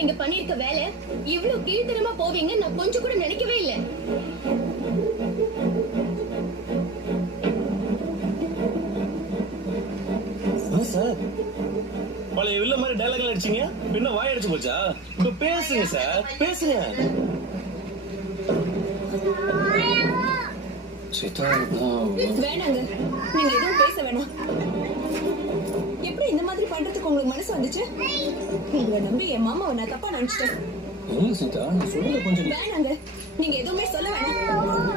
நீங்க பண்ணிருக்க வேலை இவ்வளவு கீழ்த்தனமா போவீங்க நான் கொஞ்சம் கூட நினைக்கவே இல்லை. சார் பழைய வில்ல மாதிரி டைலாக்ல அடிச்சீங்க, பின்ன வாய் அடிச்சு போச்சா? இப்ப பேசுங்க சார், பேசுங்க. வேணாங்க, நீங்க எதுவும் பேச வேணாம். எப்படி இந்த மாதிரி பண்றதுக்கு உங்களுக்கு மனசு வந்துச்சு? உங்களை நம்பி என் மாமாவை நான் தப்பா நினைச்சிட்டேன். சீதா, நான் சொல்றது கொஞ்சம் வேணாங்க, நீங்க எதுவுமே சொல்ல வேணாம்.